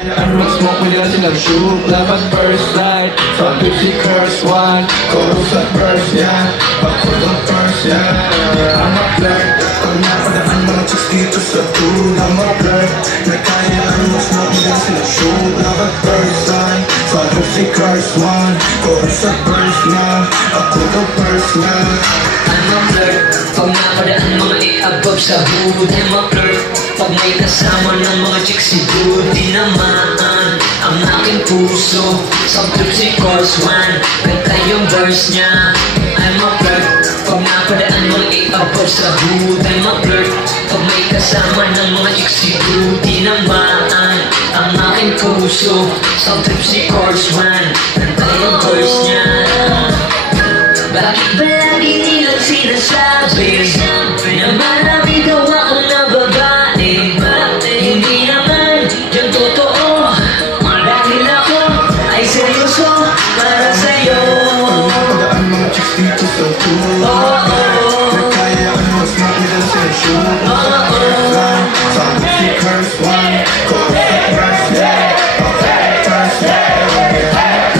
Mag-smoke mo nila silang shoot. Love at first sight. Sa Pepsi curse one. Chorus at verse, yeah. Pag-chorus at verse, yeah. I'm a flirt. Pag napadaan mga chicks dito sa food, I'm a flirt. Na kaya ang mag-smoke mo nila silang shoot. Love at first sight. Sa Pepsi curse one. Chorus at verse, yeah. Ako the first, yeah. I'm a flirt. Pag napadaan mga i-above sa hood, I'm a flirt. Pag may kasama ng mga chicks si dude, di naman ang aking puso. Sa trip si course one, kanta yung verse niya. I'm a flirt. Pag napadaan mga i-above sa hood, I'm a flirt. Pag may kasama ng mga chicks si dude, di naman ang aking puso. Sa trip si course one, kanta yung verse niya. Bakit ba lagi nilang sinasabi na marami daw akong nababae? Hindi naman yung totoo, dahil ako ay seryoso para sa'yo. Pagnapadaan mga chicks dito sa tour, na kaya ang mag-smoke nila silang shoot. Sa Pepsi curse one. Chorus at verse, yeah. First, yeah.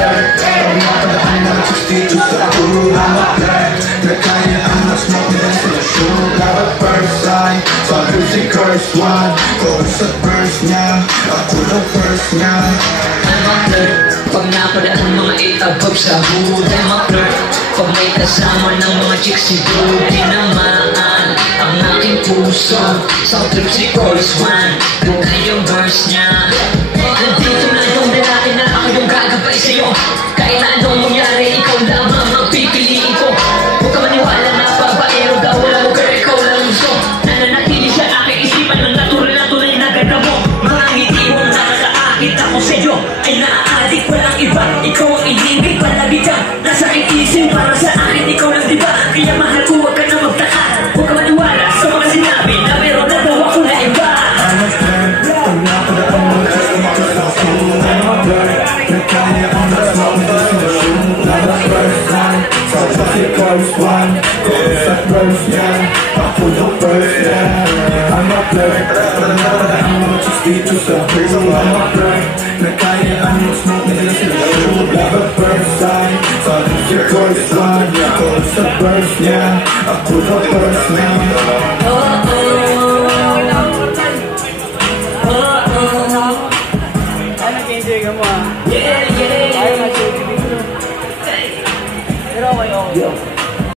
Pagnapadaan mga chicks dito sa tour, na kaya ang mag-smoke nila silang shoot. Love at first sight. Sa Pepsi curse one. Chorus at verse niya. Ako the first niya. I'm a flirt. Pag napadaan mga i-above sa hood, I'm a flirt. Pag may kasama ng mga chicks si dude, di naman ang aking puso. Sa trip si chorus one, kanta yung verse niya. Nandito na yung lalaki na ako yung gagabay sa'yo. Kahit na anong mangyari, ikaw lamang ang pipiliin ko. Huwag ka maniwala na babaero daw, wala mo girl, ikaw lang gusto. Nananatili sa aking isipan ng natural na tunay na ganda mo. Mga ngiti mo nakakaakit ako sa'yo ay naaadik, walang iba. Ikaw ang inibig, palagi dyan nasa iisip para sa akin, ikaw lang diba? Kaya mahal ko, huwag ka na magtaka. Huwag ka maniwala sa mga sinabi na meron na daw ako na iba. I'm a flirt. Pag napadaan mga chicks dito sa tour, I'm a flirt. Na kaya ang mag-smoke nila silang shoot. Love at first sight. Sa Pepsi curse one. Chorus at verse, yeah. Ako the first, yeah. I'm a flirt. Pag napadaan mga chicks dito sa tour, I'm a flirt. Na kaya ang mag-smoke nila silang shoot. Love at first sight. Sa Pepsi curse one. Chorus at verse, yeah. Ako the first, yeah.